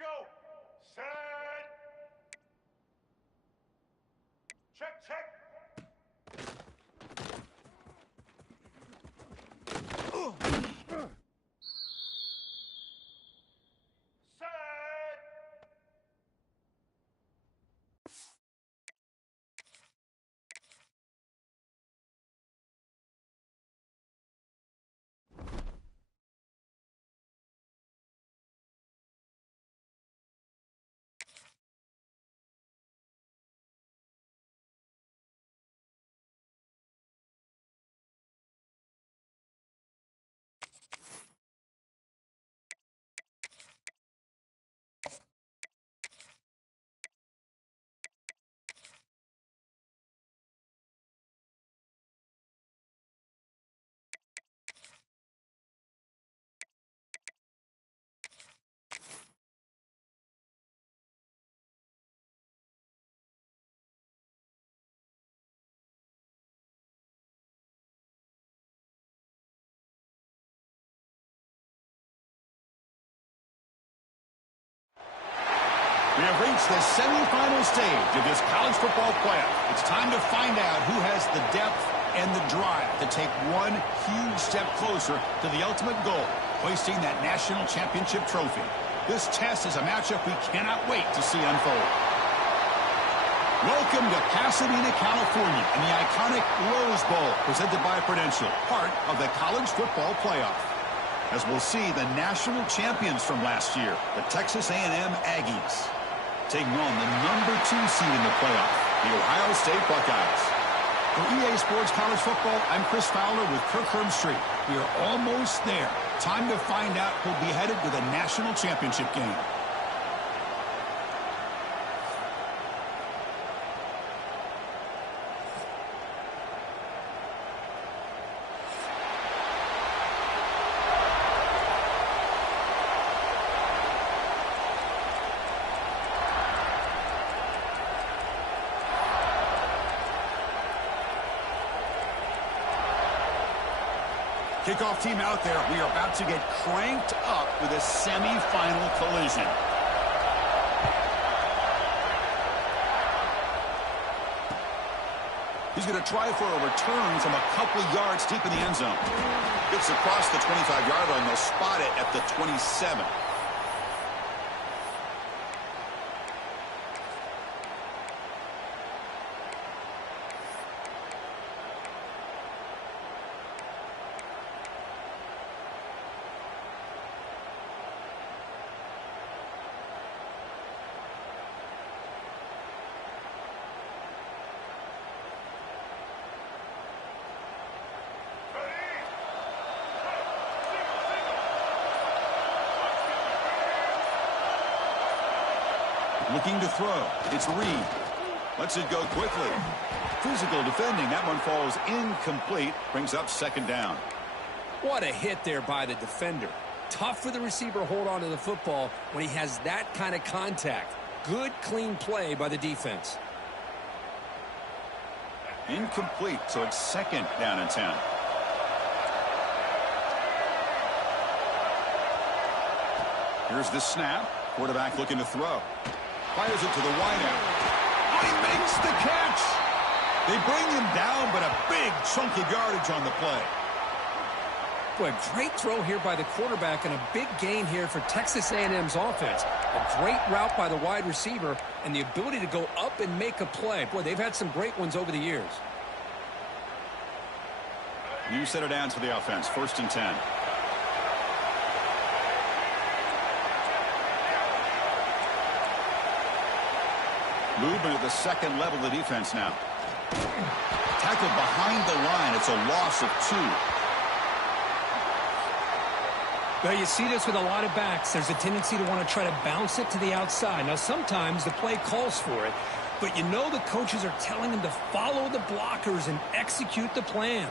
go. Set. Check, check. We have reached the semifinal stage of this college football playoff. It's time to find out who has the depth and the drive to take one huge step closer to the ultimate goal, hoisting that national championship trophy. This test is a matchup we cannot wait to see unfold. Welcome to Pasadena, California, and the iconic Rose Bowl, presented by Prudential, part of the college football playoff. As we'll see, the national champions from last year, the Texas A&M Aggies, taking on the number 2 seed in the playoff, the Ohio State Buckeyes. For EA Sports College Football, I'm Chris Fowler with Kirk Herbstreit. We are almost there. Time to find out who'll be headed to the national championship game. Kickoff team out there. We are about to get cranked up with a semi-final collision. He's going to try for a return from a couple yards deep in the end zone. Gets across the 25-yard line. They'll spot it at the 27. Looking to throw. It's Reed. Lets it go quickly. Physical defending. That one falls incomplete. Brings up second down. What a hit there by the defender. Tough for the receiver to hold on to the football when he has that kind of contact. Good, clean play by the defense. Incomplete, so it's second down and 10. Here's the snap. Quarterback looking to throw. Fires it to the wideout. Oh, he makes the catch. They bring him down, but a big chunk of yardage on the play. Boy, great throw here by the quarterback and a big gain here for Texas A&M's offense. A great route by the wide receiver and the ability to go up and make a play. Boy, they've had some great ones over the years. New set of downs for the offense. First and 10. Movement at the second level of the defense now. Tackled behind the line. It's a loss of 2. Well, you see this with a lot of backs. There's a tendency to want to try to bounce it to the outside. Now, sometimes the play calls for it, but you know the coaches are telling them to follow the blockers and execute the plan.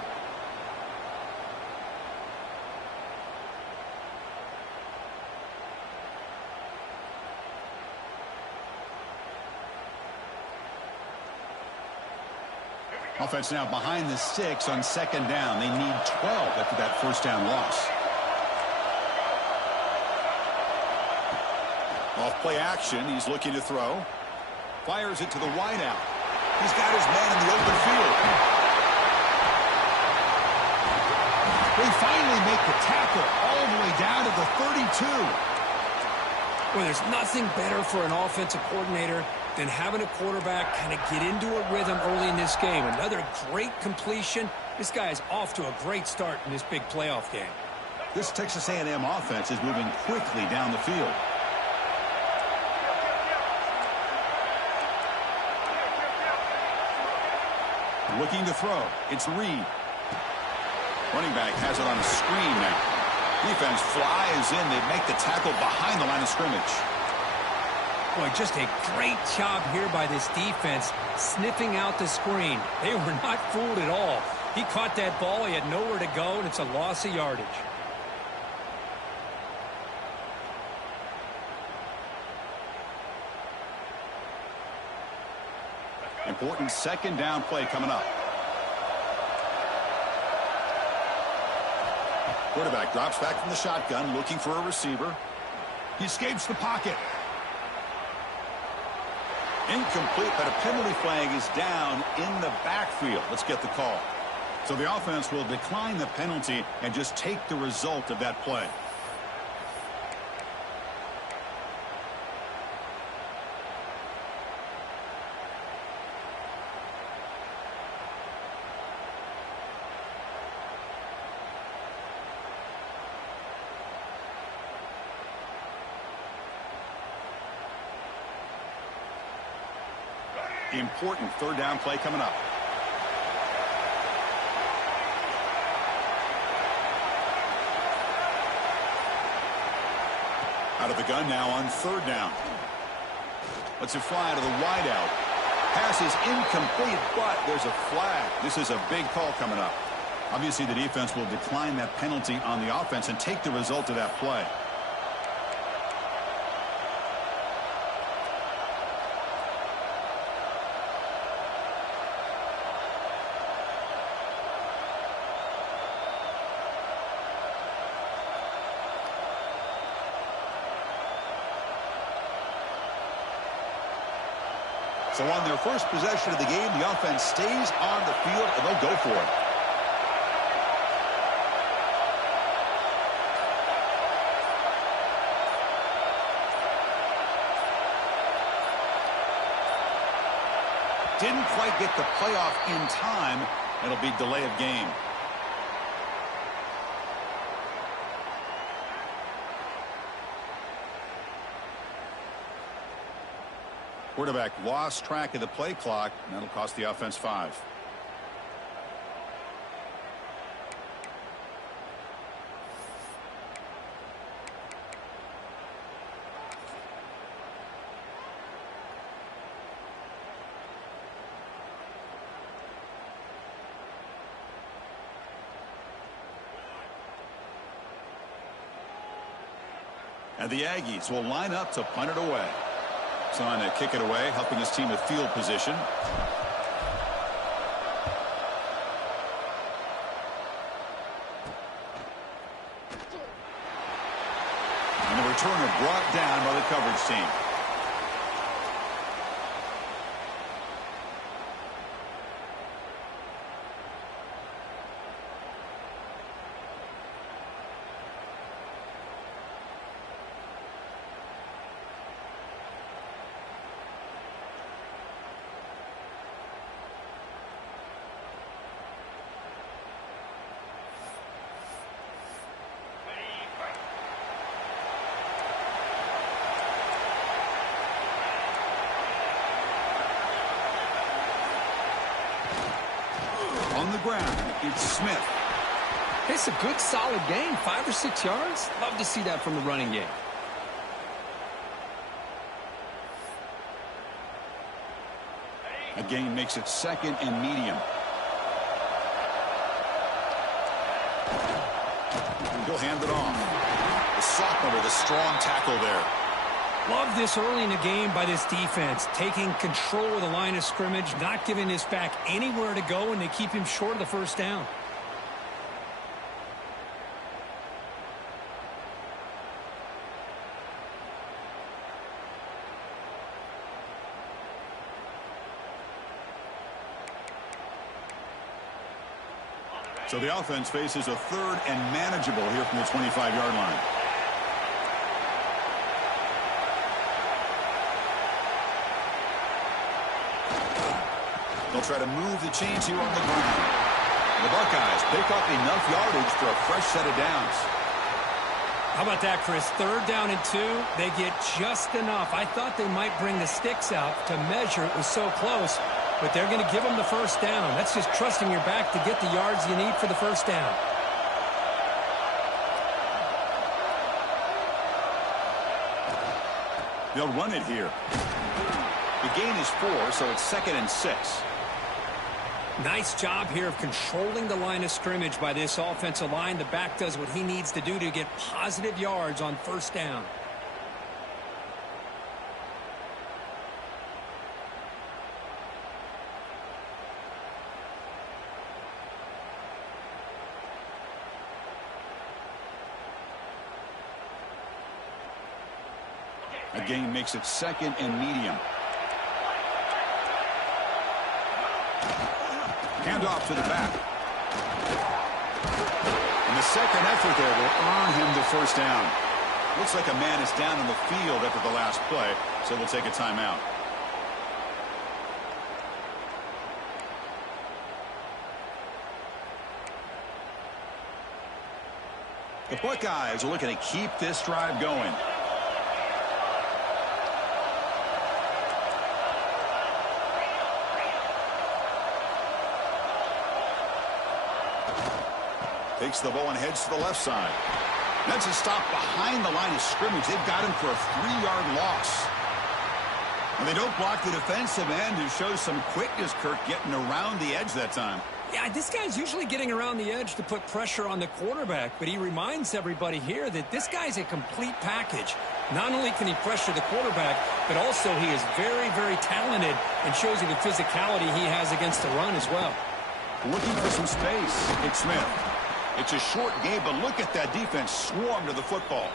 Offense now behind the 6 on second down. They need 12 after that first down loss. Off play action, he's looking to throw. Fires it to the wide out. He's got his man in the open field. They finally make the tackle all the way down to the 32. Well, there's nothing better for an offensive coordinator than having a quarterback kind of get into a rhythm early in this game. Another great completion. This guy is off to a great start in this big playoff game. This Texas A&M offense is moving quickly down the field. Looking to throw. It's Reed. Running back has it on a screen now. Defense flies in. They make the tackle behind the line of scrimmage. Boy, just a great job here by this defense, sniffing out the screen. They were not fooled at all. He caught that ball. He had nowhere to go, and it's a loss of yardage. Important second down play coming up. Quarterback drops back from the shotgun, looking for a receiver. He escapes the pocket. Incomplete, but a penalty flag is down in the backfield. Let's get the call. So the offense will decline the penalty and just take the result of that play. Important third down play coming up. Out of the gun now on third down. Lets it fly to the wide out. Pass is incomplete, but there's a flag. This is a big call coming up. Obviously, the defense will decline that penalty on the offense and take the result of that play. So on their first possession of the game, the offense stays on the field, and they'll go for it. Didn't quite get the playoff in time. It'll be delay of game. Quarterback lost track of the play clock, and that'll cost the offense 5. And the Aggies will line up to punt it away. Trying to kick it away, helping his team with field position. And the returner brought down by the coverage team. On the ground, it's Smith. It's a good, solid game. 5 or 6 yards. Love to see that from the running game. A gain makes it second and medium. He'll hand it off. The sophomore with a strong tackle there. Love this early in the game by this defense, taking control of the line of scrimmage, not giving this back anywhere to go, and they keep him short of the first down. So the offense faces a third and manageable here from the 25-yard line. They'll try to move the chains here on the ground. The Buckeyes pick up enough yardage for a fresh set of downs. How about that, Chris? 3rd down and 2. They get just enough. I thought they might bring the sticks out to measure. It was so close. But they're going to give them the first down. That's just trusting your back to get the yards you need for the first down. They'll run it here. The gain is 4, so it's 2nd and 6. Nice job here of controlling the line of scrimmage by this offensive line. The back does what he needs to do to get positive yards on first down. A gain makes it 2nd and medium. Handoff to the back. And the second effort there will earn him the first down. Looks like a man is down on the field after the last play, so they'll take a timeout. The Buckeyes are looking to keep this drive going. Takes the ball and heads to the left side. That's a stop behind the line of scrimmage. They've got him for a 3-yard loss. And they don't block the defensive end, who shows some quickness, Kirk, getting around the edge that time. Yeah, this guy's usually getting around the edge to put pressure on the quarterback, but he reminds everybody here that this guy's a complete package. Not only can he pressure the quarterback, but also he is very, very talented and shows you the physicality he has against the run as well. Looking for some space. It's Smith. It's a short game, but look at that defense swarm to the football.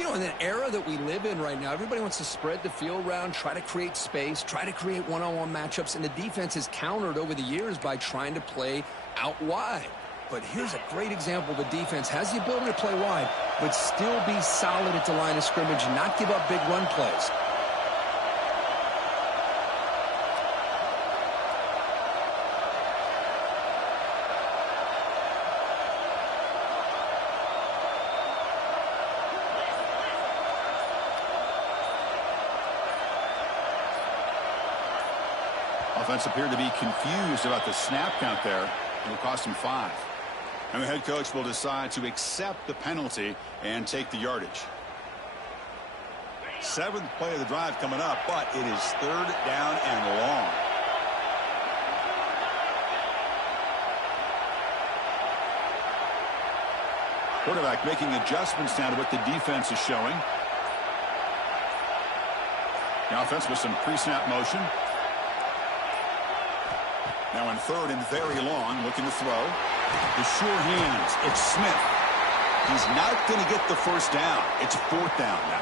You know, in the era that we live in right now, everybody wants to spread the field around, try to create space, try to create one-on-one matchups, and the defense has countered over the years by trying to play out wide. But here's a great example. The defense has the ability to play wide, but still be solid at the line of scrimmage and not give up big run plays. Offense appeared to be confused about the snap count there. It will cost him 5. And the head coach will decide to accept the penalty and take the yardage. 7th play of the drive coming up, but it is 3rd down and long. Quarterback making adjustments now to what the defense is showing. The offense with some pre-snap motion. Now in 3rd and very long, looking to throw. The sure hands. It's Smith. He's not going to get the first down. It's 4th down now.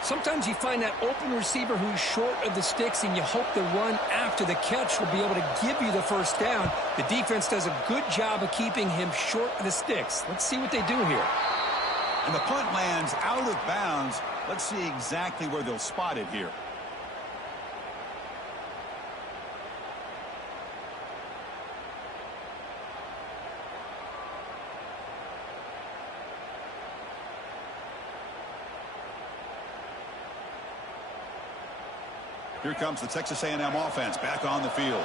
Sometimes you find that open receiver who's short of the sticks, and you hope the run after the catch will be able to give you the first down. The defense does a good job of keeping him short of the sticks. Let's see what they do here. And the punt lands out of bounds. Let's see exactly where they'll spot it here. Here comes the Texas A&M offense back on the field.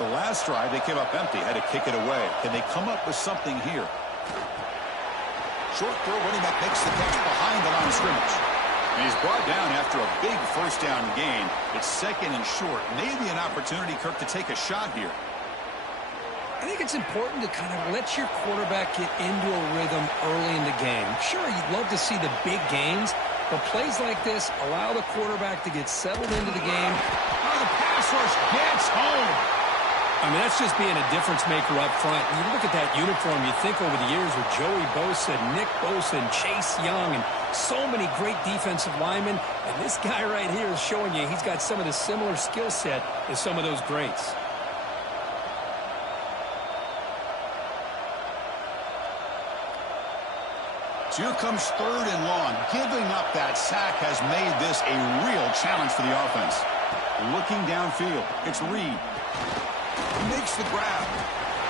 The last drive, they came up empty, had to kick it away. Can they come up with something here? Short throw, running back makes the catch behind the line of scrimmage. And he's brought down after a big first down gain. It's 2nd and short. Maybe an opportunity, Kirk, to take a shot here. I think it's important to kind of let your quarterback get into a rhythm early in the game. Sure, you'd love to see the big gains, but plays like this allow the quarterback to get settled into the game. Oh, the pass rush gets home. I mean, that's just being a difference maker up front. And you look at that uniform, you think over the years with Joey Bosa, Nick Bosa, and Chase Young, and so many great defensive linemen. And this guy right here is showing you he's got some of the similar skill set as some of those greats. So here comes 3rd and long. Giving up that sack has made this a real challenge for the offense. Looking downfield, it's Reed. He makes the grab.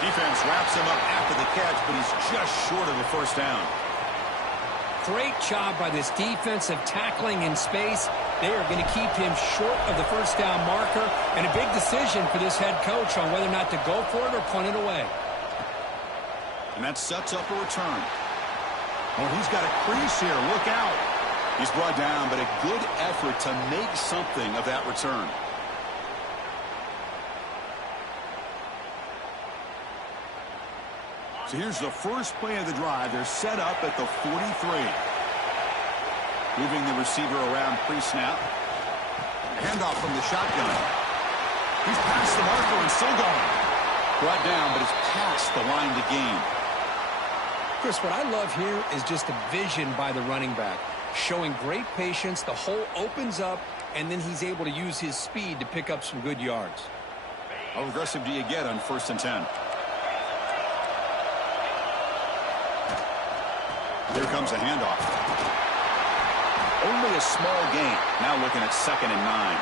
Defense wraps him up after the catch, but he's just short of the first down. Great job by this defensive tackling in space. They are going to keep him short of the first down marker, and a big decision for this head coach on whether or not to go for it or punt it away. And that sets up a return. Oh, he's got a crease here. Look out. He's brought down, but a good effort to make something of that return. So here's the first play of the drive. They're set up at the 43. Moving the receiver around pre-snap. Handoff from the shotgun. He's past the marker and still going. Brought down, but it's past the line to gain. Chris, what I love here is just the vision by the running back. Showing great patience, the hole opens up, and then he's able to use his speed to pick up some good yards. How aggressive do you get on 1st and 10? Here comes a handoff. Only a small gain. Now looking at 2nd and 9.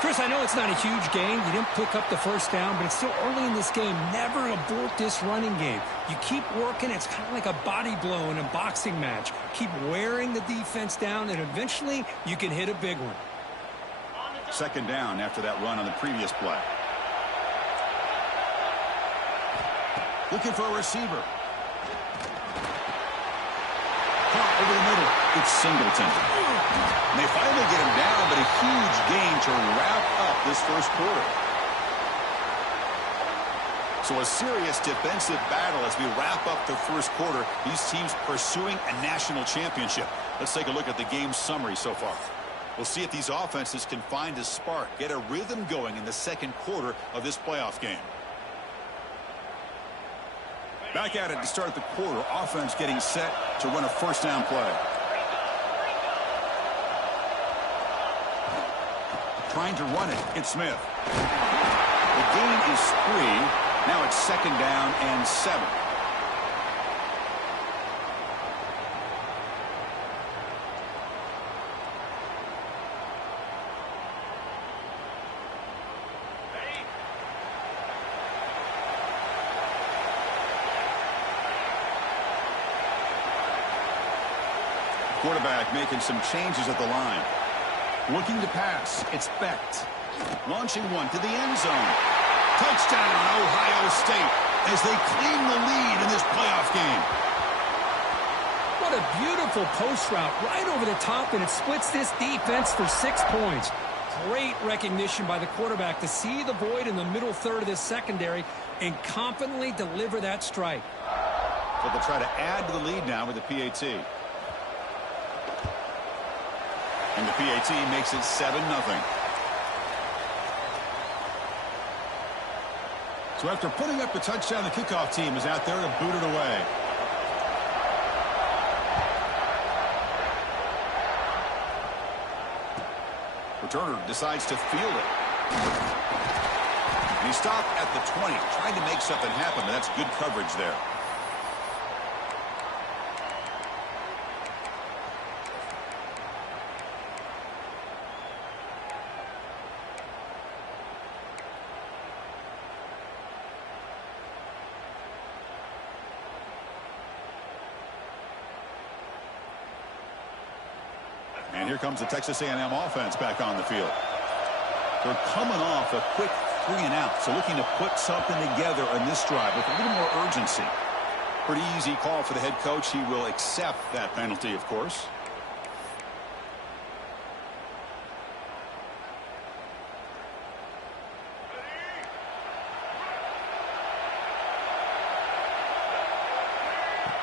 Chris, I know it's not a huge gain. You didn't pick up the first down, but it's still early in this game. Never abort this running game. You keep working. It's kind of like a body blow in a boxing match. Keep wearing the defense down, and eventually you can hit a big one. 2nd down after that run on the previous play. Looking for a receiver. Caught over the middle. It's Singleton. And they finally get him down, but a huge gain to wrap up this first quarter. So a serious defensive battle as we wrap up the first quarter. These teams pursuing a national championship. Let's take a look at the game summary so far. We'll see if these offenses can find a spark, get a rhythm going in the second quarter of this playoff game. Back at it to start the quarter. Offense getting set to run a first down play. Trying to run it. It's Smith. The gain is 3. Now it's 2nd down and 7. Quarterback making some changes at the line. Looking to pass. It's Becht. Launching one to the end zone. Touchdown, Ohio State, as they claim the lead in this playoff game. What a beautiful post route right over the top, and it splits this defense for 6 points. Great recognition by the quarterback to see the void in the middle third of this secondary and confidently deliver that strike. So they'll try to add to the lead now with the PAT. And the PAT makes it 7-0. So after putting up the touchdown, the kickoff team is out there to boot it away. Returner decides to field it. And he stopped at the 20, trying to make something happen, but that's good coverage there. And here comes the Texas A&M offense back on the field. They're coming off a quick 3-and-out, so looking to put something together on this drive with a little more urgency. Pretty easy call for the head coach. He will accept that penalty, of course.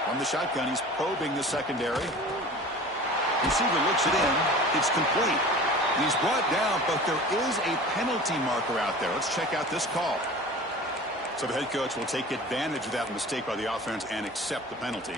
From the shotgun, he's probing the secondary. Receiver looks it in. It's complete. He's brought down, but there is a penalty marker out there. Let's check out this call. So the head coach will take advantage of that mistake by the offense and accept the penalty.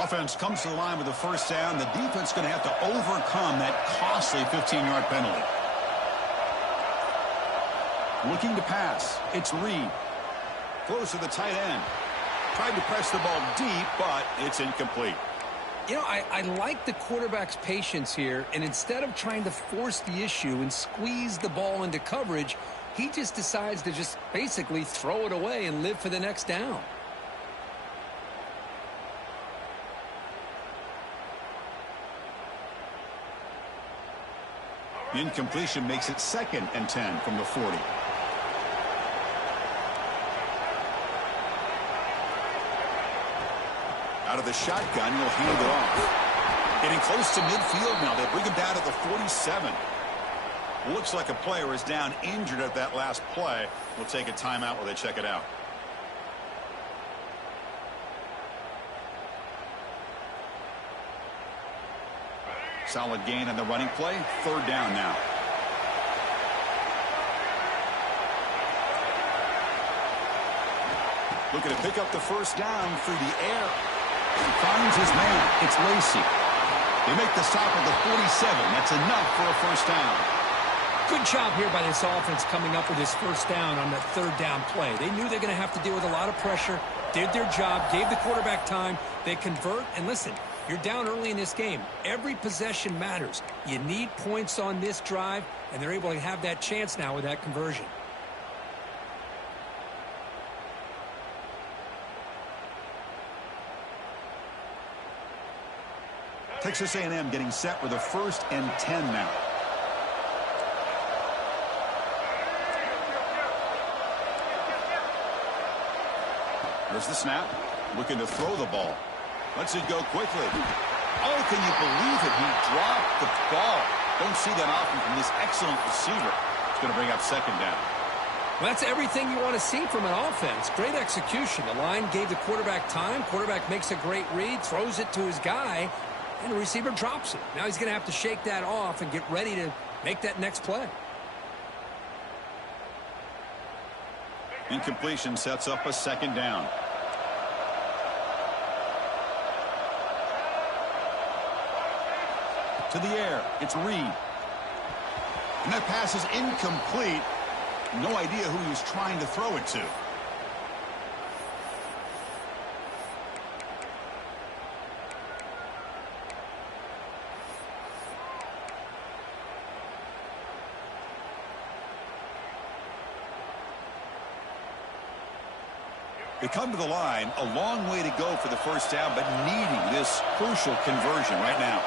Offense comes to the line with a first down. The defense going to have to overcome that costly 15-yard penalty. Looking to pass. It's Reed. Throws to the tight end. Tried to press the ball deep, but it's incomplete. You know, I like the quarterback's patience here, and instead of trying to force the issue and squeeze the ball into coverage, he just decides to just basically throw it away and live for the next down. The incompletion makes it 2nd and 10 from the 40. Out of the shotgun, he'll hand it off. Getting close to midfield now. They bring him down to the 47. Looks like a player is down injured at that last play. We'll take a timeout while they check it out. Solid gain on the running play. 3rd down now. Looking to pick up the first down through the air. He finds his man. It's Lacy. They make the stop at the 47. That's enough for a first down. Good job here by this offense coming up with this first down on that 3rd down play. They knew they're going to have to deal with a lot of pressure, did their job, gave the quarterback time. They convert, and listen, you're down early in this game. Every possession matters. You need points on this drive, and they're able to have that chance now with that conversion. Texas A&M getting set with a 1st and 10 now. There's the snap. Looking to throw the ball. Lets it go quickly. Oh, can you believe it? He dropped the ball. Don't see that often from this excellent receiver. It's going to bring up 2nd down. Well, that's everything you want to see from an offense. Great execution. The line gave the quarterback time. Quarterback makes a great read, throws it to his guy, and the receiver drops it. Now he's going to have to shake that off and get ready to make that next play. Incompletion sets up a 2nd down. To the air. It's Reed. And that pass is incomplete. No idea who he was trying to throw it to. They come to the line, a long way to go for the first down, but needing this crucial conversion right now.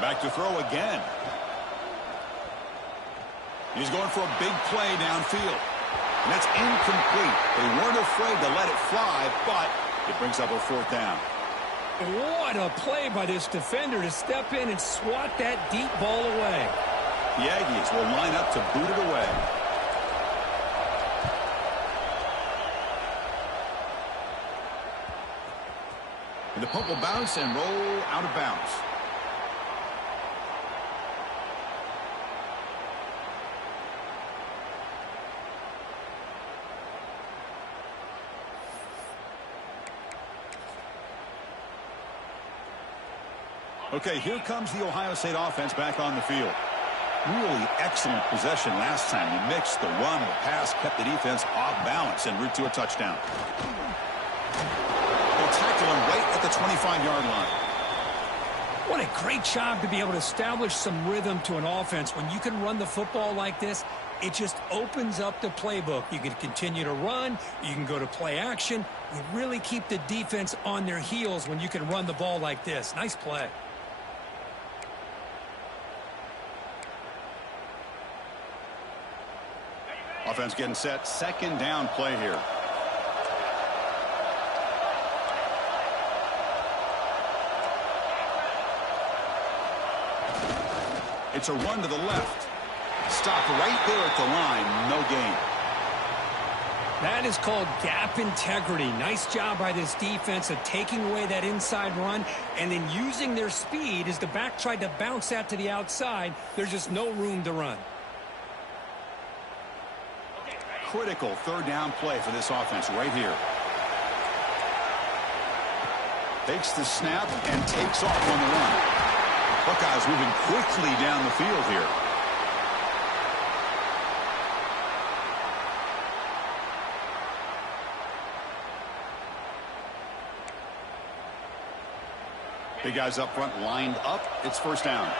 Back to throw again. He's going for a big play downfield. And that's incomplete. They weren't afraid to let it fly, but it brings up a 4th down. What a play by this defender to step in and swat that deep ball away. The Aggies will line up to boot it away. And the punt will bounce and roll out of bounds. Okay, here comes the Ohio State offense back on the field. Really excellent possession last time. He mixed the run and the pass, kept the defense off balance en route to a touchdown. They'll tackle him right at the 25-yard line. What a great job to be able to establish some rhythm to an offense. When you can run the football like this, it just opens up the playbook. You can continue to run. You can go to play action. You really keep the defense on their heels when you can run the ball like this. Nice play. Offense getting set. 2nd down play here. It's a run to the left. Stop right there at the line. No gain. That is called gap integrity. Nice job by this defense of taking away that inside run and then using their speed as the back tried to bounce that to the outside. There's just no room to run. Critical third down play for this offense right here. Takes the snap and takes off on the run. Buckeyes moving quickly down the field here. Big guys up front lined up. It's first down.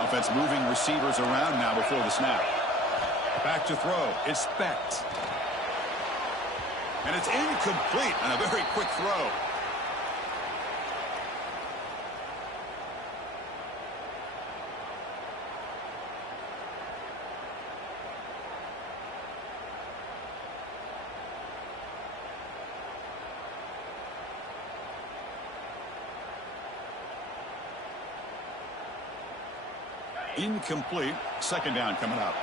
Offense moving receivers around now before the snap. Back to throw. It's Specht. And it's incomplete on a very quick throw. Incomplete. Second down coming up.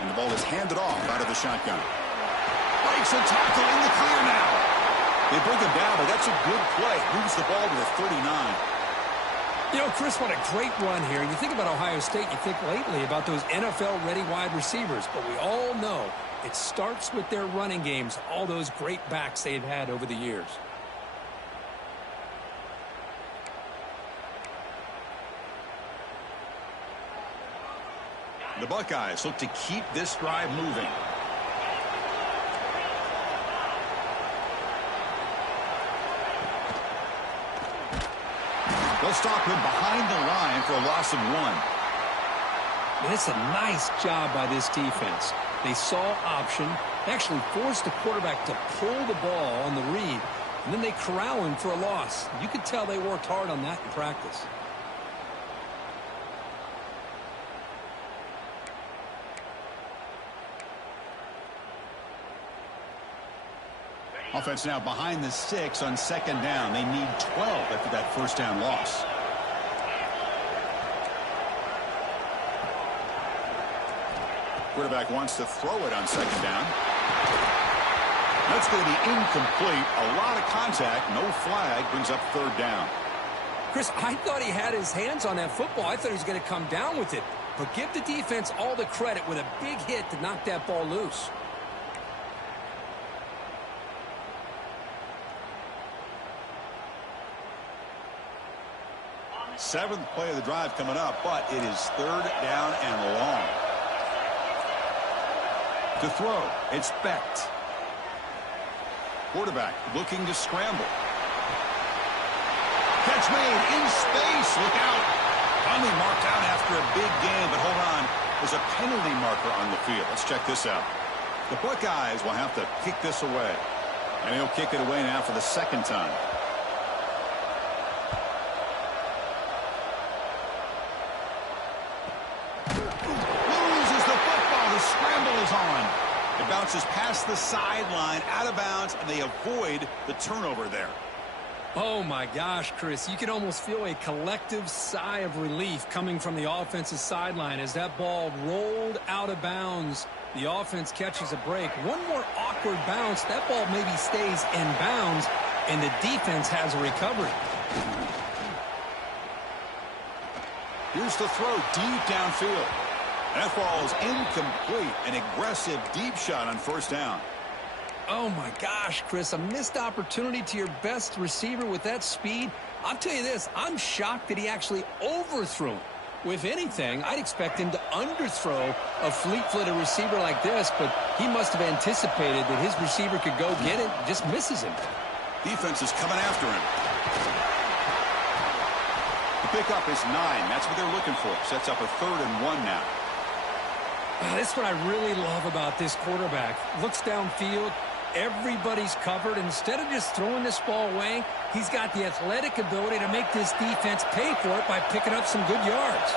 And the ball is handed off out of the shotgun. Breaks a tackle in the clear now. They bring him down, but that's a good play. Moves the ball to the 39. You know, Chris, what a great run here. You think about Ohio State, you think lately about those NFL-ready wide receivers. But we all know it starts with their running games, all those great backs they've had over the years. The Buckeyes look to keep this drive moving. They'll stop him behind the line for a loss of 1. And it's a nice job by this defense. They saw option, actually forced the quarterback to pull the ball on the read, and then they corral him for a loss. You could tell they worked hard on that in practice. Offense now behind the 6 on second down. They need 12 after that first down loss. Quarterback wants to throw it on second down. That's going to be incomplete. A lot of contact. No flag. Brings up third down. Chris, I thought he had his hands on that football. I thought he was going to come down with it. But give the defense all the credit with a big hit to knock that ball loose. Seventh play of the drive coming up, but it is third down and long. To throw, it's Specht. Quarterback looking to scramble. Catch made in space. Look out. Finally marked out after a big game, but hold on. There's a penalty marker on the field. Let's check this out. The Buckeyes will have to kick this away. And he'll kick it away now for the second time. It bounces past the sideline, out of bounds, and they avoid the turnover there. Oh, my gosh, Chris. You can almost feel a collective sigh of relief coming from the offensive sideline as that ball rolled out of bounds. The offense catches a break. One more awkward bounce. That ball maybe stays in bounds, and the defense has a recovery. Here's the throw deep downfield. That ball is incomplete. An aggressive deep shot on first down. Oh, my gosh, Chris. A missed opportunity to your best receiver with that speed. I'll tell you this. I'm shocked that he actually overthrew him. If anything, I'd expect him to underthrow a fleet-footed receiver like this, but he must have anticipated that his receiver could go get it, just misses him. Defense is coming after him. The pickup is 9. That's what they're looking for. Sets up a 3rd and 1 now. That's what I really love about this quarterback. Looks downfield, Everybody's covered. Instead of just throwing this ball away, he's got the athletic ability to make this defense pay for it by picking up some good yards.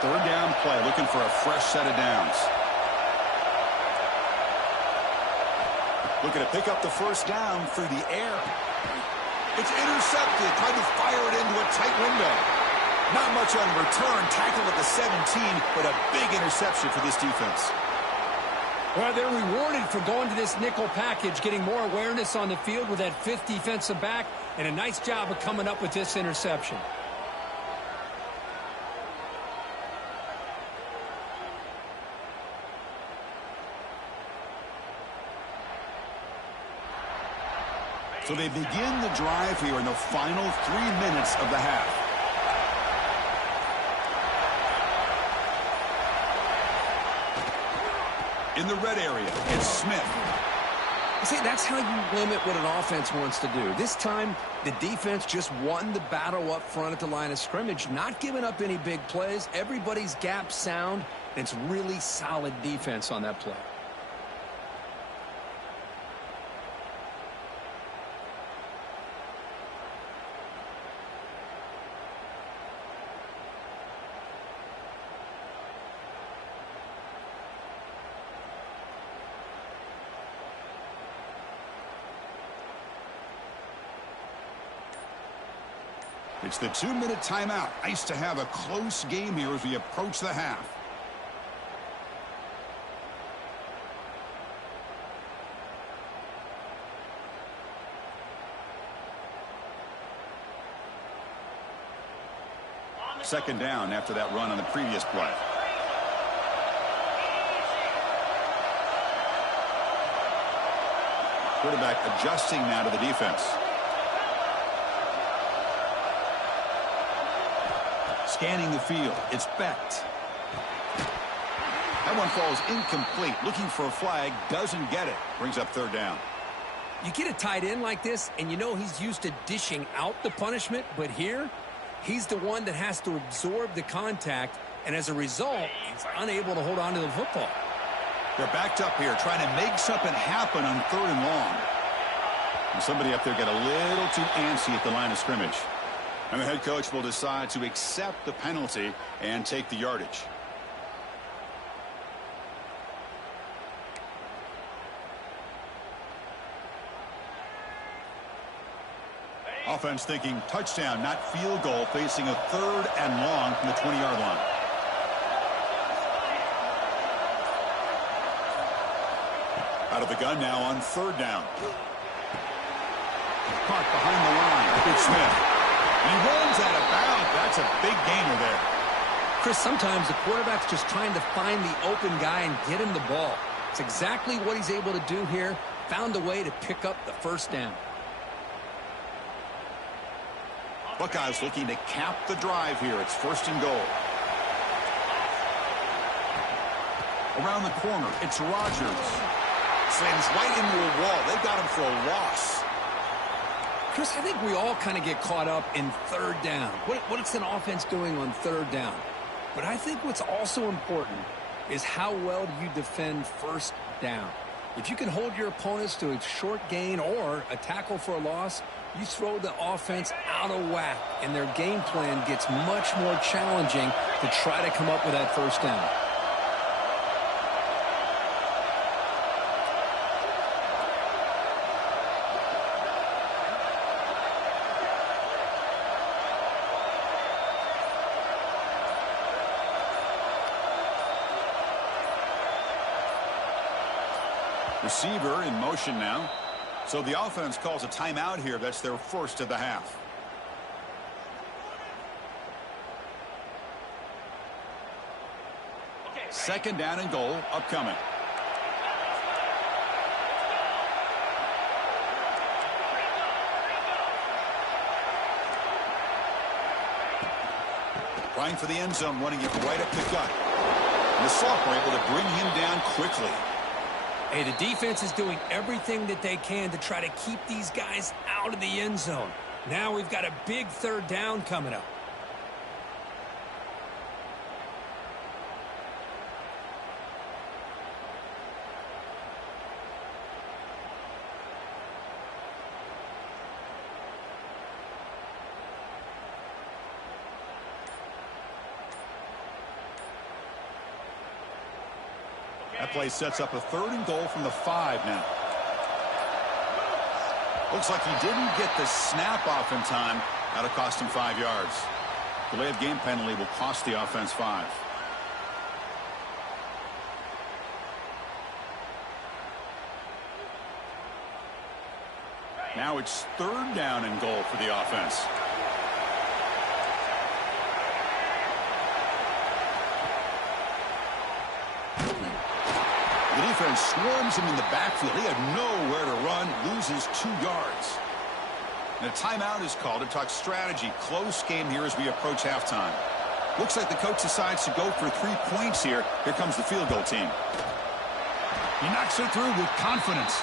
Third down play, looking for a fresh set of downs. Looking to pick up the first down through the air. It's intercepted, trying to fire it into a tight window. Not much on return, tackle at the 17, but a big interception for this defense. Well, they're rewarded for going to this nickel package, getting more awareness on the field with that fifth defensive back, and a nice job of coming up with this interception. So they begin the drive here in the final 3 minutes of the half. In the red area, it's Smith. See, that's how you limit what an offense wants to do. This time, the defense just won the battle up front at the line of scrimmage, not giving up any big plays. Everybody's gap sound, and it's really solid defense on that play. It's the 2-minute timeout. Nice to have a close game here as we approach the half. Second down after that run on the previous play. Quarterback adjusting now to the defense. Scanning the field. It's Becht. That one falls incomplete. Looking for a flag. Doesn't get it. Brings up third down. You get a tight end like this, and you know he's used to dishing out the punishment, but here, he's the one that has to absorb the contact, and as a result, he's unable to hold on to the football. They're backed up here, trying to make something happen on third and long. And somebody up there got a little too antsy at the line of scrimmage. And the head coach will decide to accept the penalty and take the yardage. Offense thinking touchdown, not field goal, facing a third and long from the 20-yard line. Out of the gun now on third down. Caught behind the line. It's Smith. He runs out of bounds. That's a big gainer there. Chris, sometimes the quarterback's just trying to find the open guy and get him the ball. It's exactly what he's able to do here. Found a way to pick up the first down. Buckeyes looking to cap the drive here. It's first and goal. Around the corner, it's Rodgers. Slams right into a wall. They've got him for a loss. Chris, I think we all kind of get caught up in third down. What's an offense doing on third down? But I think what's also important is how well do you defend first down. If you can hold your opponents to a short gain or a tackle for a loss, you throw the offense out of whack, and their game plan gets much more challenging to try to come up with that first down. Receiver in motion now. So the offense calls a timeout here. That's their first of the half. Second down and goal upcoming. Trying for the end zone, running it right up the gut. And the Soft were able to bring him down quickly. Hey, the defense is doing everything that they can to try to keep these guys out of the end zone. Now we've got a big third down coming up. That play sets up a 3rd and goal from the 5 now. Looks like he didn't get the snap off in time. That'll cost him 5 yards. Delay of game penalty will cost the offense 5. Now it's 3rd down and goal for the offense. The defense swarms him in the backfield. He had nowhere to run, loses 2 yards. And a timeout is called to talk strategy. Close game here as we approach halftime. Looks like the coach decides to go for 3 points here. Here comes the field goal team. He knocks it through with confidence.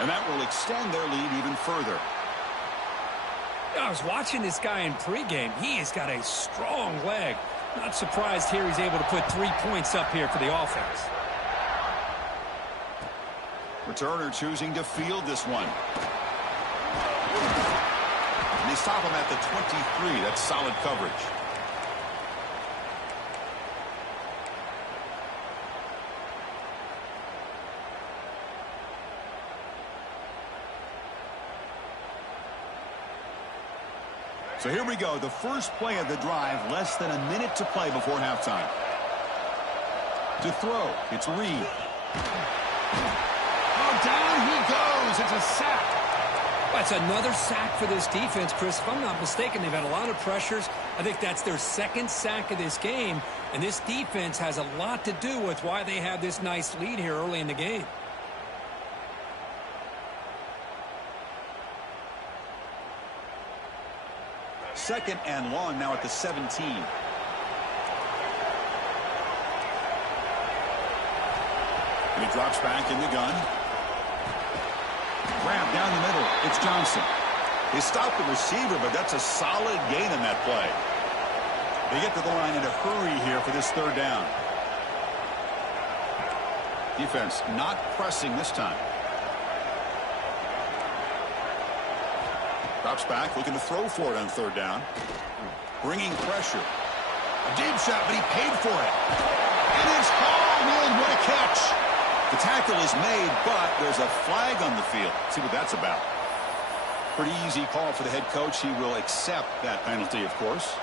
And that will extend their lead even further. I was watching this guy in pregame. He has got a strong leg. Not surprised here he's able to put 3 points up here for the offense. Returner choosing to field this one. And they stop him at the 23. That's solid coverage. So here we go. The first play of the drive. Less than a minute to play before halftime. To throw. It's Reed. Oh, down he goes. It's a sack. That's another sack for this defense, Chris. If I'm not mistaken, they've had a lot of pressures. I think that's their 2nd sack of this game. And this defense has a lot to do with why they have this nice lead here early in the game. Second and long now at the 17. And he drops back in the gun. Grab down the middle. It's Johnson. He stopped the receiver, but that's a solid gain in that play. They get to the line in a hurry here for this 3rd down. Defense not pressing this time. Drops back, looking to throw for it on 3rd down. Bringing pressure. A deep shot, but he paid for it. It is hauled in. What a catch. The tackle is made, but there's a flag on the field. Let's see what that's about. Pretty easy call for the head coach. He will accept that penalty, of course.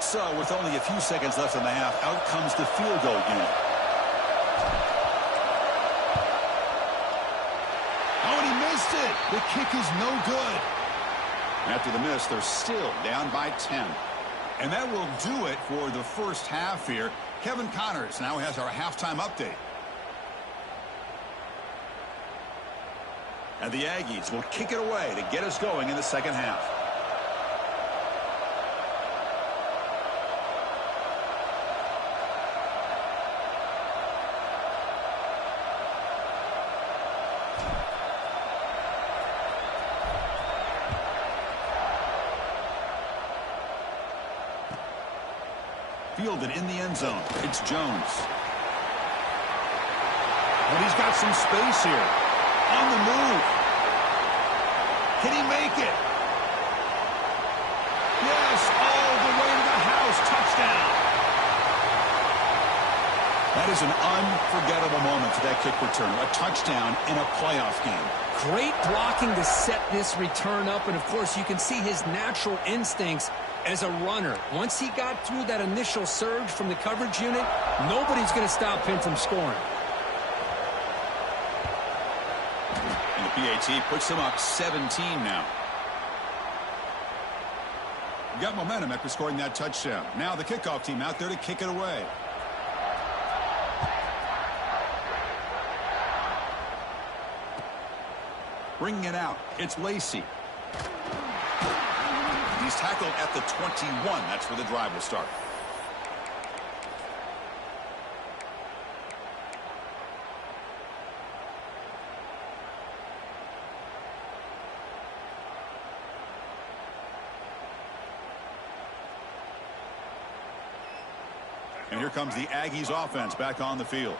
So, with only a few seconds left in the half, out comes the field goal unit. Oh, and he missed it. The kick is no good. After the miss, they're still down by 10. And that will do it for the first half here. Kevin Connors now has our halftime update. And the Aggies will kick it away to get us going in the second half. Fielded in the end zone. It's Jones. But he's got some space here. On the move. Can he make it? Yes, all the way to the house. Touchdown. That is an unforgettable moment for that kick return. A touchdown in a playoff game. Great blocking to set this return up, and of course you can see his natural instincts as a runner. Once he got through that initial surge from the coverage unit, nobody's going to stop him from scoring. And the PAT puts him up 17 now. Got momentum after scoring that touchdown. Now the kickoff team out there to kick it away. Bringing it out, it's Lacey. He's tackled at the 21. That's where the drive will start. And here comes the Aggies offense back on the field.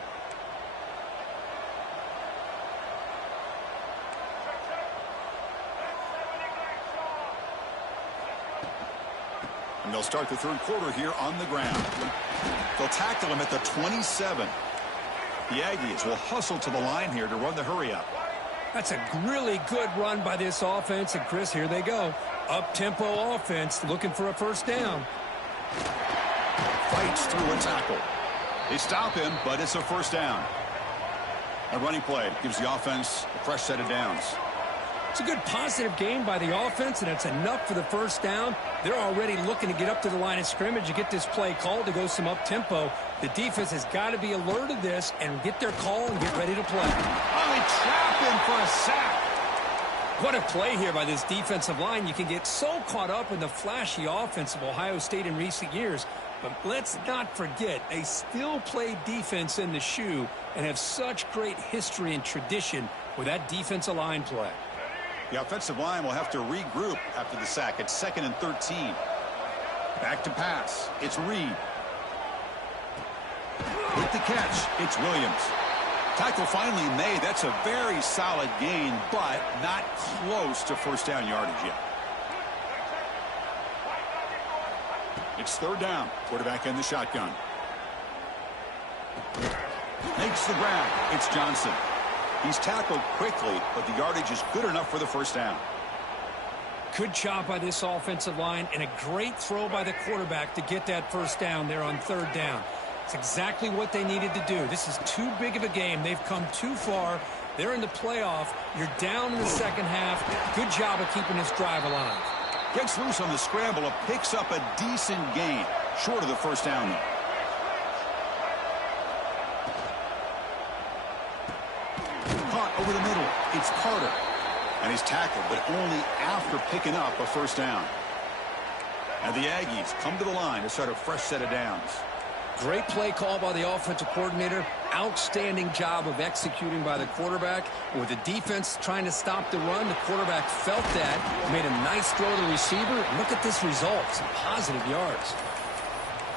And they'll start the third quarter here on the ground. They'll tackle him at the 27. The Aggies will hustle to the line here to run the hurry-up. That's a really good run by this offense. And, Chris, here they go. Up-tempo offense looking for a first down. Fights through a tackle. They stop him, but it's a first down. A running play gives the offense a fresh set of downs. It's a good positive game by the offense, and it's enough for the first down. They're already looking to get up to the line of scrimmage and get this play called to go some up-tempo. The defense has got to be alert of this and get their call and get ready to play. Oh, they trap him for a sack. What a play here by this defensive line. You can get so caught up in the flashy offense of Ohio State in recent years. But let's not forget, they still play defense in the shoe and have such great history and tradition with that defensive line play. The offensive line will have to regroup after the sack. It's 2nd and 13. Back to pass. It's Reed. With the catch, it's Williams. Tackle finally made. That's a very solid gain, but not close to first down yardage yet. It's third down. Quarterback in the shotgun. Makes the grab. It's Johnson. He's tackled quickly, but the yardage is good enough for the first down. Good job by this offensive line and a great throw by the quarterback to get that first down there on third down. It's exactly what they needed to do. This is too big of a game. They've come too far. They're in the playoff. You're down in the second half. Good job of keeping this drive alive. Gets loose on the scramble and picks up a decent gain. Short of the first down, though. Caught over the middle. It's Carter. And he's tackled, but only after picking up a first down. And the Aggies come to the line to start a fresh set of downs. Great play call by the offensive coordinator. Outstanding job of executing by the quarterback. With the defense trying to stop the run, the quarterback felt that. Made a nice throw to the receiver. Look at this result. Some positive yards.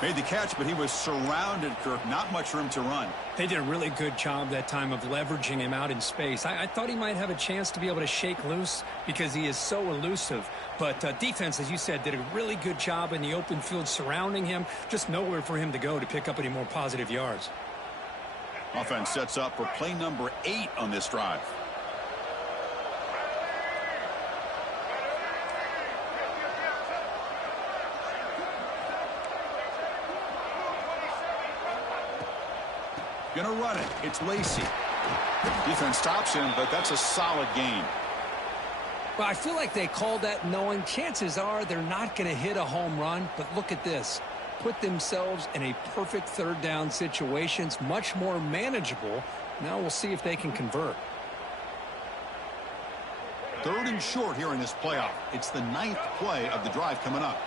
Made the catch, but he was surrounded, Kirk. Not much room to run. They did a really good job that time of leveraging him out in space. I thought he might have a chance to be able to shake loose because he is so elusive. But defense, as you said, did a really good job in the open field surrounding him. Just nowhere for him to go to pick up any more positive yards. Offense sets up for play number 8 on this drive. Gonna run it. It's Lacey. Defense stops him, but that's a solid gain. Well, I feel like they called that knowing chances are they're not going to hit a home run. But look at this. Put themselves in a perfect third down situation. It's much more manageable. Now we'll see if they can convert. Third and short here in this playoff. It's the 9th play of the drive coming up.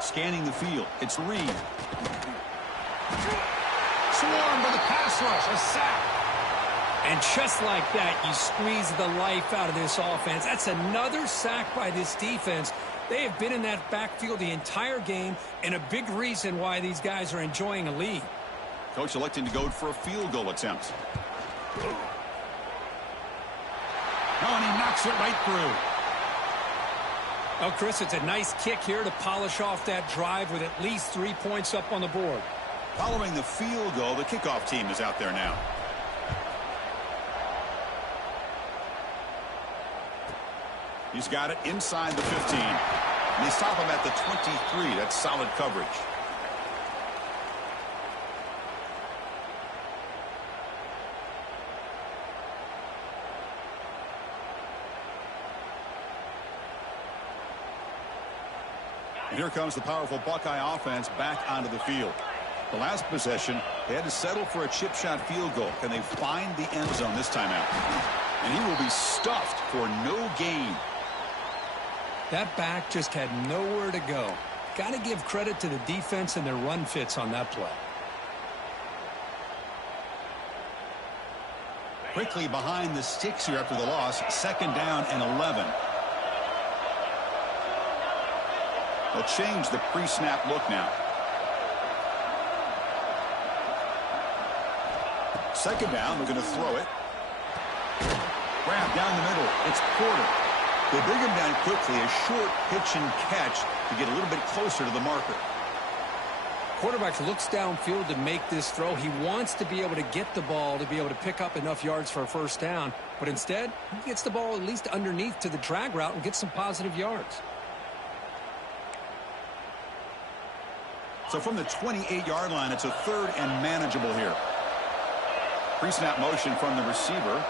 Scanning the field. It's Reed. Swarmed by the pass rush. A sack. And just like that, you squeeze the life out of this offense. That's another sack by this defense. They have been in that backfield the entire game, and a big reason why these guys are enjoying a lead. Coach electing to go for a field goal attempt. Oh, and he knocks it right through. Well, Chris, it's a nice kick here to polish off that drive with at least 3 points up on the board. Following the field goal, the kickoff team is out there now. He's got it inside the 15. And they stop him at the 23. That's solid coverage. And here comes the powerful Buckeye offense back onto the field. The last possession, they had to settle for a chip shot field goal. Can they find the end zone this time out? And he will be stuffed for no gain. That back just had nowhere to go. Got to give credit to the defense and their run fits on that play. Quickly behind the sticks here after the loss. 2nd down and 11. They'll change the pre-snap look now. Second down, they're going to throw it. Grab down the middle. It's Porter. They bring him down quickly, a short pitch and catch to get a little bit closer to the marker. Quarterback looks downfield to make this throw. He wants to be able to get the ball to be able to pick up enough yards for a first down. But instead, he gets the ball at least underneath to the drag route and gets some positive yards. So from the 28-yard line, it's a third and manageable here. Pre-snap motion from the receiver.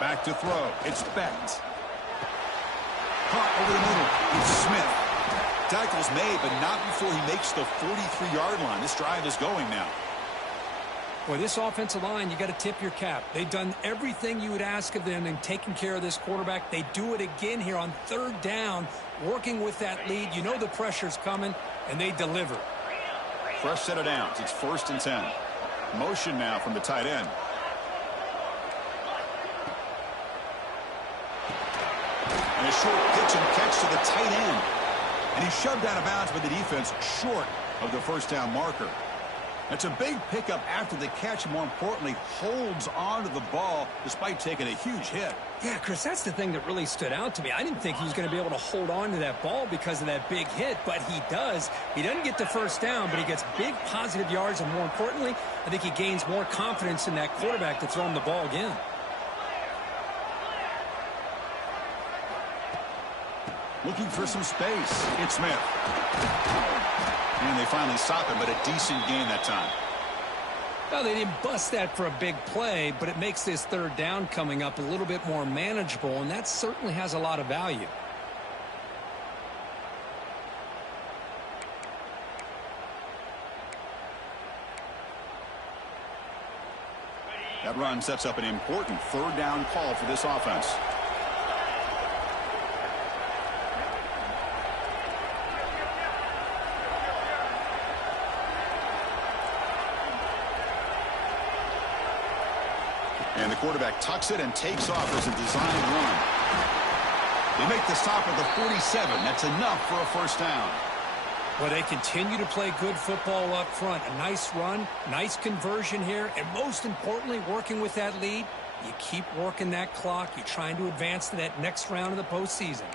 Back to throw. It's Becht. Caught over the middle. It's Smith. Tackle's made, but not before he makes the 43-yard line. This drive is going now. Boy, this offensive line, you got to tip your cap. They've done everything you would ask of them in taking care of this quarterback. They do it again here on third down, working with that lead. You know the pressure's coming, and they deliver. Fresh set of downs. It's 1st and 10. Motion now from the tight end. And a short pitch and catch to the tight end. And he's shoved out of bounds by the defense short of the first down marker. That's a big pickup after the catch. More importantly, holds on to the ball despite taking a huge hit. Yeah, Chris, that's the thing that really stood out to me. I didn't think he was going to be able to hold on to that ball because of that big hit, but he does. He doesn't get the first down, but he gets big positive yards, and more importantly, I think he gains more confidence in that quarterback to throw him the ball again. Looking for some space. It's Smith. And they finally stop him, but a decent gain that time. Well, they didn't bust that for a big play, but it makes this third down coming up a little bit more manageable, and that certainly has a lot of value. That run sets up an important third down call for this offense. And the quarterback tucks it and takes off as a designed run. They make the stop at the 47. That's enough for a first down. Well, they continue to play good football up front. A nice run, nice conversion here, and most importantly, working with that lead, you keep working that clock. You're trying to advance to that next round of the postseason.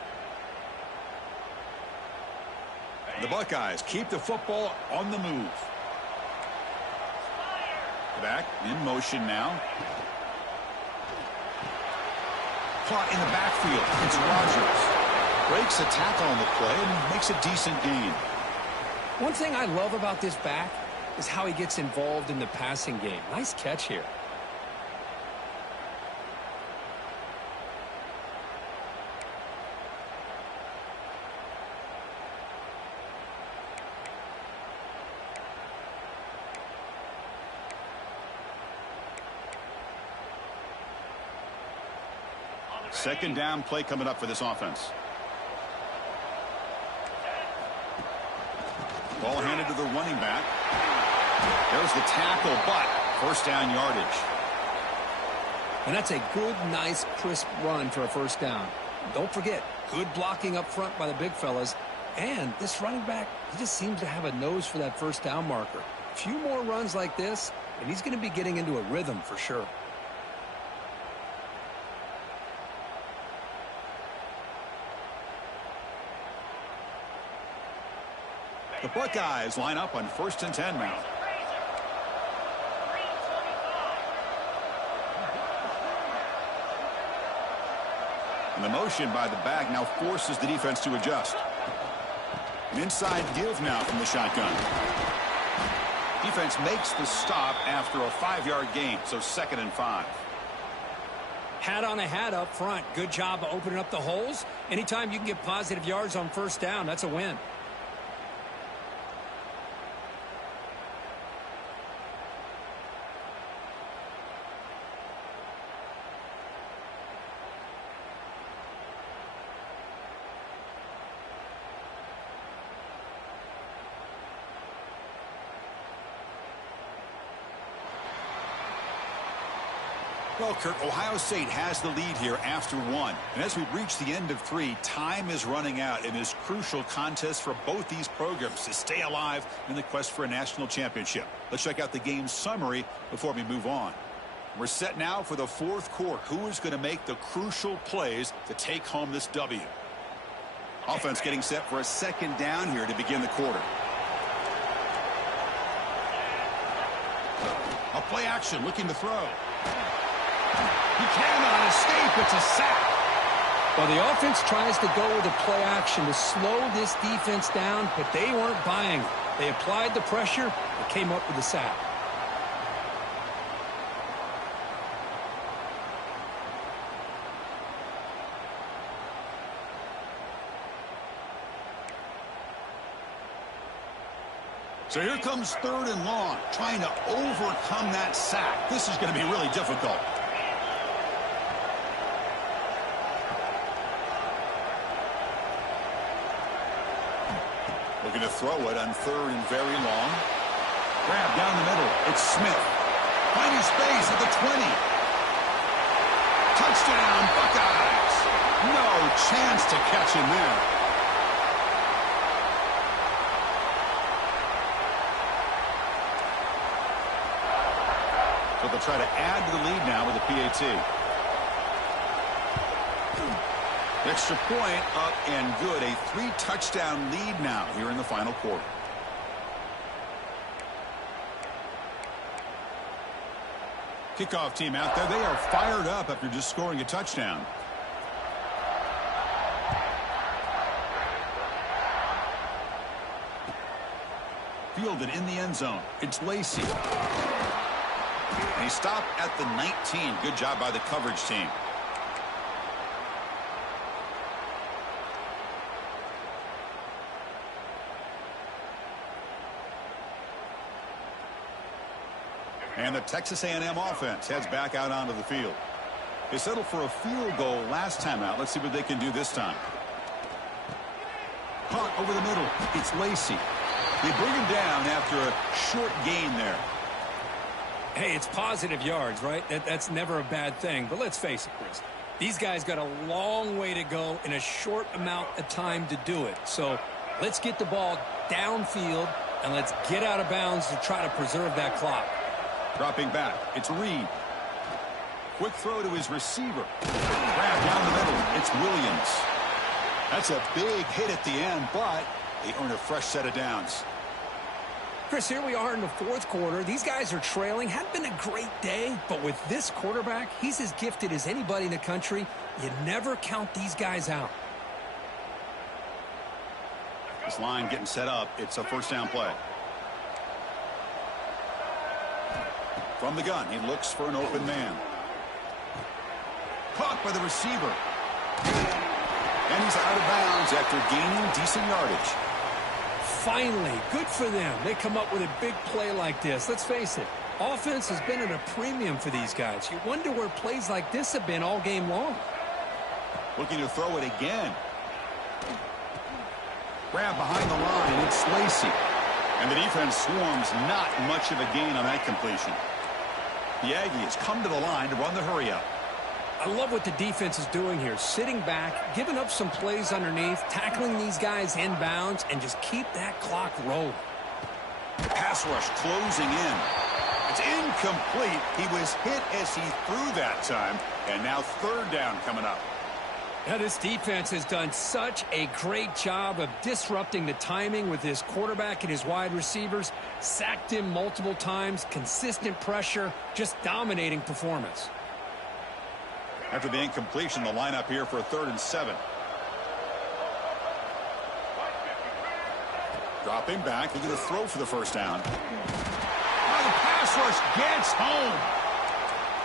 The Buckeyes keep the football on the move. Back in motion now. Caught in the backfield. It's Rodgers. Breaks a tackle on the play and makes a decent gain. One thing I love about this back is how he gets involved in the passing game. Nice catch here. Second down play coming up for this offense. Ball handed to the running back. There's the tackle, but first down yardage. And that's a good, nice, crisp run for a first down. Don't forget, good blocking up front by the big fellas. And this running back, he just seems to have a nose for that first down marker. A few more runs like this, and he's going to be getting into a rhythm for sure. The Buckeyes line up on 1st and 10 now. And the motion by the back now forces the defense to adjust. An inside give now from the shotgun. Defense makes the stop after a 5-yard gain, so 2nd and 5. Hat on a hat up front. Good job of opening up the holes. Anytime you can get positive yards on first down, that's a win. Well, Kurt, Ohio State has the lead here after one. And as we reach the end of three, time is running out in this crucial contest for both these programs to stay alive in the quest for a national championship. Let's check out the game summary before we move on. We're set now for the fourth quarter. Who is going to make the crucial plays to take home this W? Offense getting set for a second down here to begin the quarter. A play action looking to throw. He cannot escape. It's a sack. Well, the offense tries to go with a play action to slow this defense down, but they weren't buying it. They applied the pressure and came up with a sack. So here comes 3rd and long, trying to overcome that sack. This is going to be really difficult. Looking to throw it on 3rd and very long. Grab down the middle. It's Smith. Finding space at the 20. Touchdown, Buckeyes. No chance to catch him there. So they'll try to add to the lead now with a PAT. Extra point up and good. A 3-touchdown lead now here in the final quarter. Kickoff team out there. They are fired up after just scoring a touchdown. Fielded in the end zone. It's Lacey. And he stopped at the 19. Good job by the coverage team. And the Texas A&M offense heads back out onto the field. They settled for a field goal last time out. Let's see what they can do this time. Caught over the middle. It's Lacey. They bring him down after a short gain there. Hey, it's positive yards, right? That's never a bad thing. But let's face it, Chris. These guys got a long way to go in a short amount of time to do it. So let's get the ball downfield and let's get out of bounds to try to preserve that clock. Dropping back, it's Reed. Quick throw to his receiver. Grab down the middle, it's Williams. That's a big hit at the end, but they earn a fresh set of downs. Chris, here we are in the fourth quarter. These guys are trailing. Hadn't been a great day, but with this quarterback, he's as gifted as anybody in the country. You never count these guys out. This line getting set up. It's a first down play. From the gun, he looks for an open man. Caught by the receiver. And he's out of bounds after gaining decent yardage. Finally, good for them. They come up with a big play like this. Let's face it, offense has been at a premium for these guys. You wonder where plays like this have been all game long. Looking to throw it again. Grab behind the line, it's Lacey. And the defense swarms, not much of a gain on that completion. The Aggies come to the line to run the hurry up. I love what the defense is doing here. Sitting back, giving up some plays underneath, tackling these guys inbounds, and just keep that clock rolling. Pass rush closing in. It's incomplete. He was hit as he threw that time. And now 3rd down coming up. Now this defense has done such a great job of disrupting the timing with his quarterback and his wide receivers. Sacked him multiple times, consistent pressure, just dominating performance. After the incompletion, the lineup here for a 3rd and 7. Dropping back, they're going to throw for the first down. Now the pass rush gets home.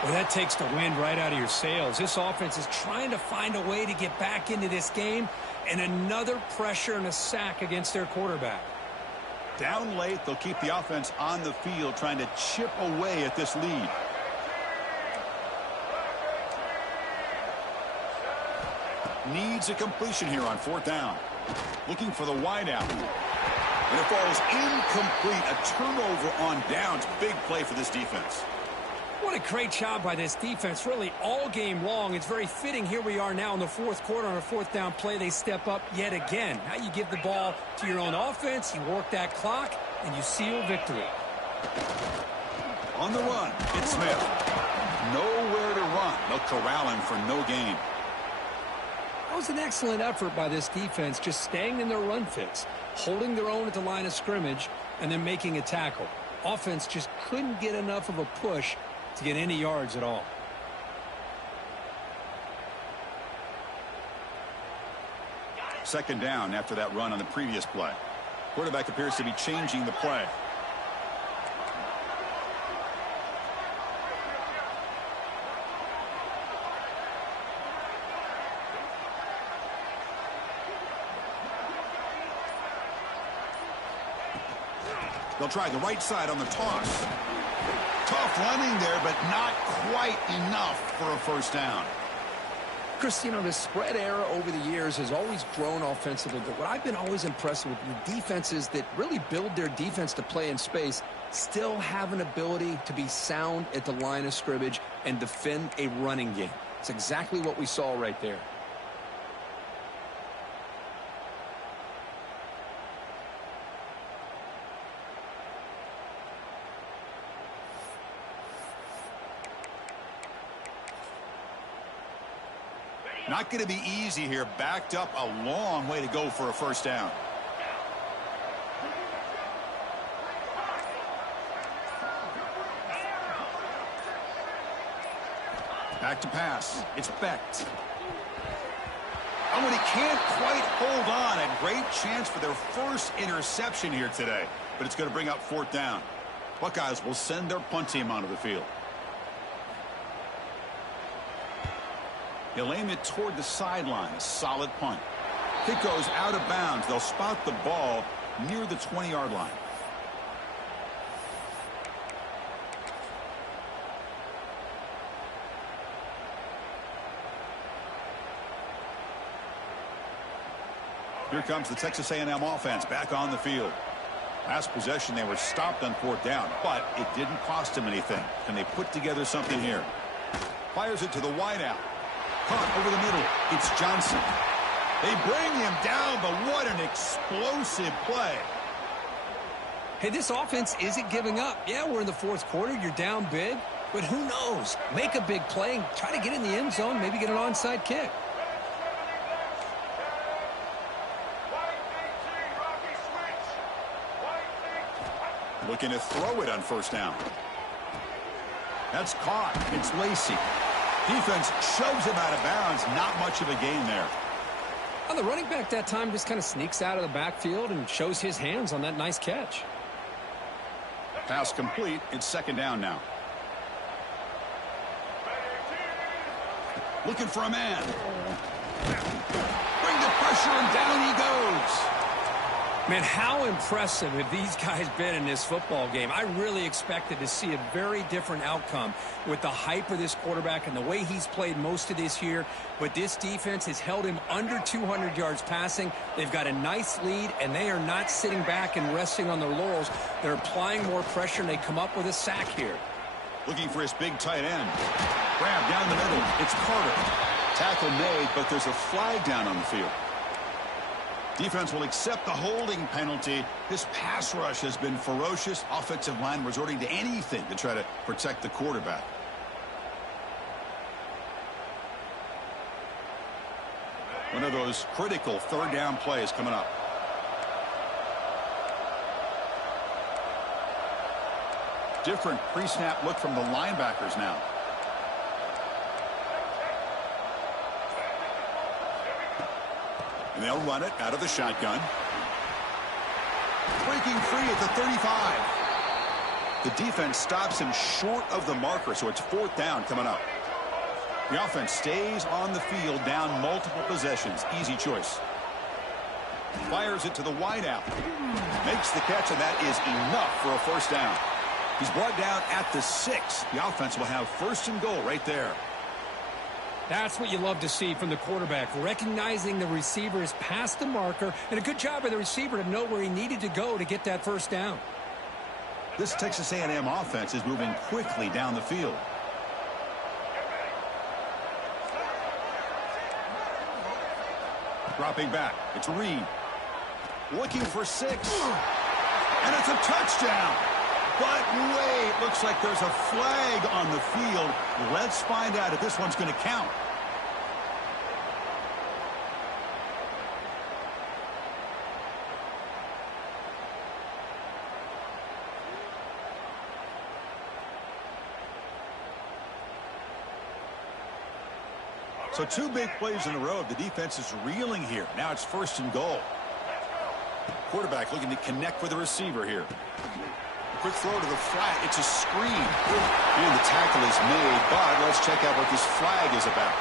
Well, that takes the wind right out of your sails. This offense is trying to find a way to get back into this game, and another pressure and a sack against their quarterback. Down late, they'll keep the offense on the field, trying to chip away at this lead. Needs a completion here on 4th down. Looking for the wideout. And it falls incomplete. A turnover on downs. Big play for this defense. What a great job by this defense, really all game long. It's very fitting. Here we are now in the fourth quarter on a fourth down play. They step up yet again. Now you give the ball to your own offense, you work that clock, and you seal victory. On the run, it's Smith. Nowhere to run. They'll corral him for no gain. That was an excellent effort by this defense, just staying in their run fits, holding their own at the line of scrimmage, and then making a tackle. Offense just couldn't get enough of a push to get any yards at all. Second down after that run on the previous play. Quarterback appears to be changing the play. They'll try the right side on the toss. Tough running there, but not quite enough for a first down. Chris, you know, the spread era over the years has always grown offensively, but what I've been always impressed with the defenses that really build their defense to play in space still have an ability to be sound at the line of scrimmage and defend a running game. It's exactly what we saw right there. Not going to be easy here. Backed up a long way to go for a first down. Back to pass. It's Becht. Oh, and he can't quite hold on. A great chance for their first interception here today. But it's going to bring up fourth down. Buckeyes will send their punt team onto the field. He'll aim it toward the sideline. A solid punt. Kick goes out of bounds. They'll spot the ball near the 20-yard line. Here comes the Texas A&M offense back on the field. Last possession, they were stopped on fourth down, but it didn't cost them anything. Can they put together something here? Fires it to the wideout. Caught over the middle. It's Johnson. They bring him down, but what an explosive play. Hey, this offense isn't giving up. Yeah, we're in the fourth quarter. You're down big, but who knows? Make a big play. Try to get in the end zone, maybe get an onside kick. Looking to throw it on first down. That's caught. It's Lacey. Defense shoves him out of bounds. Not much of a gain there. Well, the running back that time just kind of sneaks out of the backfield and shows his hands on that nice catch. Pass complete. It's second down now. Looking for a man. Bring the pressure and down he goes. Man, how impressive have these guys been in this football game? I really expected to see a very different outcome with the hype of this quarterback and the way he's played most of this year. But this defense has held him under 200 yards passing. They've got a nice lead, and they are not sitting back and resting on their laurels. They're applying more pressure, and they come up with a sack here. Looking for his big tight end. Grab down the middle. It's Carter. Tackle made, but there's a flag down on the field. Defense will accept the holding penalty. This pass rush has been ferocious. Offensive line resorting to anything to try to protect the quarterback. One of those critical third down plays coming up. Different pre-snap look from the linebackers now. And they'll run it out of the shotgun. Breaking free at the 35. The defense stops him short of the marker, so it's fourth down coming up. The offense stays on the field down multiple possessions. Easy choice. Fires it to the wideout. Makes the catch, and that is enough for a first down. He's brought down at the 6. The offense will have first and goal right there. That's what you love to see from the quarterback, recognizing the receiver is past the marker, and a good job by the receiver to know where he needed to go to get that first down. This Texas A&M offense is moving quickly down the field. Dropping back. It's Reed. Looking for 6. And it's a touchdown. But wait, looks like there's a flag on the field. Let's find out if this one's going to count. So 2 big plays in a row. The defense is reeling here. Now it's 1st and goal. Quarterback looking to connect with the receiver here. A quick throw to the flat. It's a screen. And the tackle is made, but let's check out what this flag is about.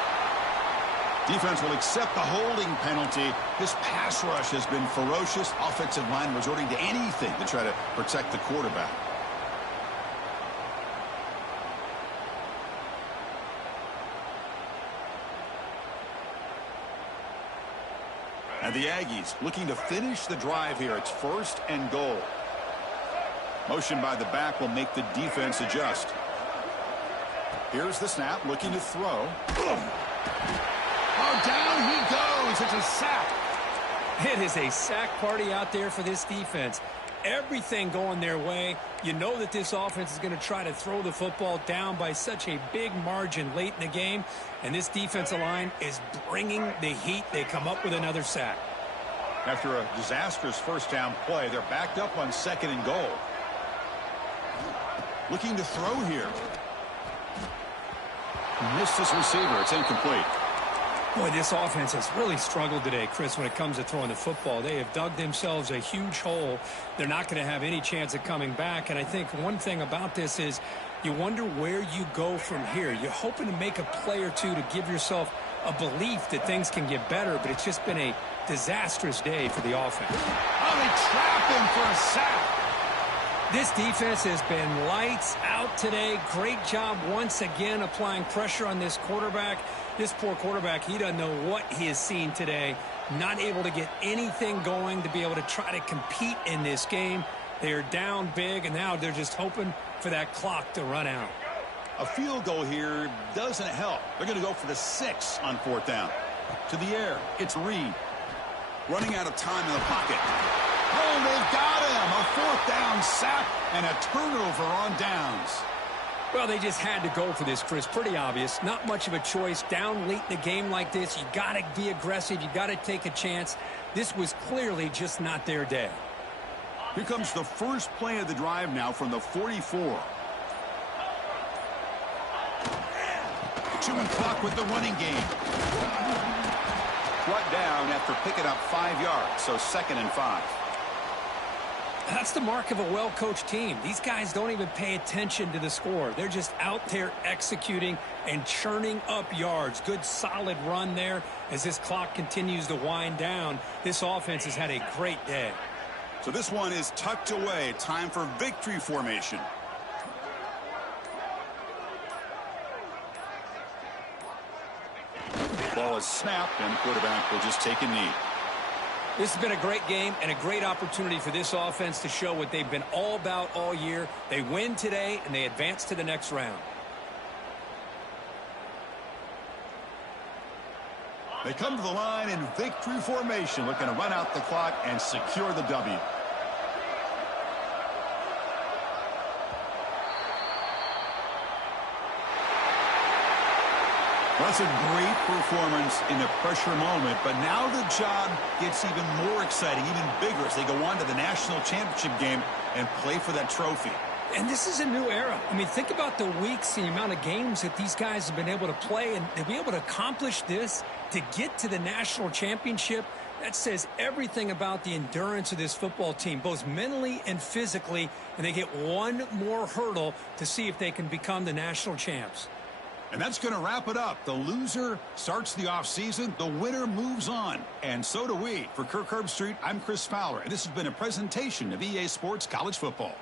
Defense will accept the holding penalty. This pass rush has been ferocious. Offensive line resorting to anything to try to protect the quarterback. And the Aggies looking to finish the drive here. It's 1st and goal. Motion by the back will make the defense adjust. Here's the snap, looking to throw. Oh, down he goes. It's a sack. It is a sack party out there for this defense. Everything going their way. You know that this offense is going to try to throw the football down by such a big margin late in the game. And this defensive line is bringing the heat. They come up with another sack. After a disastrous 1st down play, they're backed up on 2nd and goal. Looking to throw here. Missed his receiver. It's incomplete. Boy, this offense has really struggled today, Chris, when it comes to throwing the football. They have dug themselves a huge hole. They're not going to have any chance of coming back. And I think one thing about this is you wonder where you go from here. You're hoping to make a play or two to give yourself a belief that things can get better, but it's just been a disastrous day for the offense. Oh, they trapped him for a sack. This defense has been lights out today. Great job once again applying pressure on this quarterback. This poor quarterback, he doesn't know what he has seen today. Not able to get anything going to be able to try to compete in this game. They are down big, and now they're just hoping for that clock to run out. A field goal here doesn't help. They're going to go for the 6 on 4th down. To the air, it's Reed. Running out of time in the pocket. Oh, they've got him. A 4th down sack and a turnover on downs. Well, they just had to go for this, Chris. Pretty obvious. Not much of a choice. Down late in the game like this, you got to be aggressive. You got to take a chance. This was clearly just not their day. Here comes the first play of the drive now from the 44. Chewing clock with the running game. Brought down after picking up 5 yards, so 2nd and 5. That's the mark of a well-coached team. These guys don't even pay attention to the score. They're just out there executing and churning up yards. Good, solid run there as this clock continues to wind down. This offense has had a great day. So this one is tucked away. Time for victory formation. Ball is snapped, and the quarterback will just take a knee. This has been a great game and a great opportunity for this offense to show what they've been all about all year. They win today, and they advance to the next round. They come to the line in victory formation, looking to run out the clock and secure the W. That's a great performance in a pressure moment, but now the job gets even more exciting, even bigger as they go on to the national championship game and play for that trophy. And this is a new era. I mean, think about the weeks and the amount of games that these guys have been able to play, and to be able to accomplish this, to get to the national championship, that says everything about the endurance of this football team, both mentally and physically, and they get one more hurdle to see if they can become the national champs. And that's going to wrap it up. The loser starts the offseason. The winner moves on. And so do we. For Kirk Herbstreit, I'm Chris Fowler, and this has been a presentation of EA Sports College Football.